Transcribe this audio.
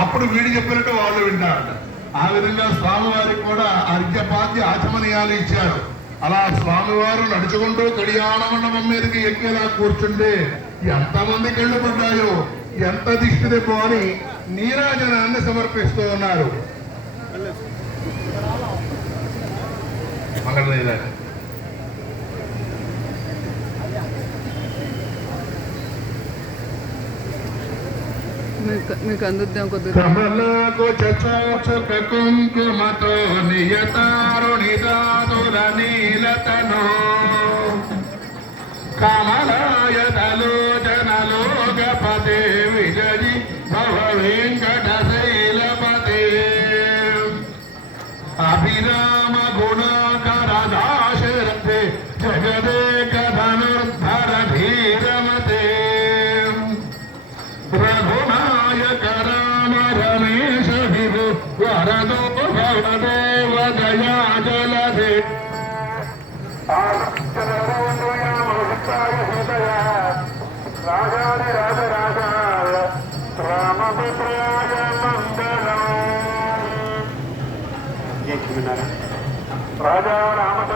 అప్పుడు వీడు చెప్పినట్టు వాళ్ళు వింటారట. ఆ విధంగా స్వామివారికి కూడా అర్ఘ్యపాద్య ఆచమనీయాలు ఇచ్చారు. అలా స్వామివారు నడుచుకుంటూ కళ్యాణ మండపం మీదకి ఎక్కేలా కూర్చుంటే ఎంతమంది కళ్ళు పడ్డాయో, ఎంత దిష్టి దెబ్బో అని నీరాజనాన్ని సమర్పిస్తూ ఉన్నారు. మీకు అందుద్దాం కొద్దిగా. కమలకు చచోచుక కుంకుమతో నియతారుణిదాదుల నీలతను కమలాయతలోచనలోకపతే విజయి భవ వెంకట శైలపతే అభిరామ గుణాకర దాశరథే జగదేక ధనుర్ధర ధీరమతే రఘునాయక రామ రమేశ విభు వరదో భవదేవ దయా జలధే రాజాది రాజ రాజా రామపుత్రాయ మంగళం. రాజా రామచంద్ర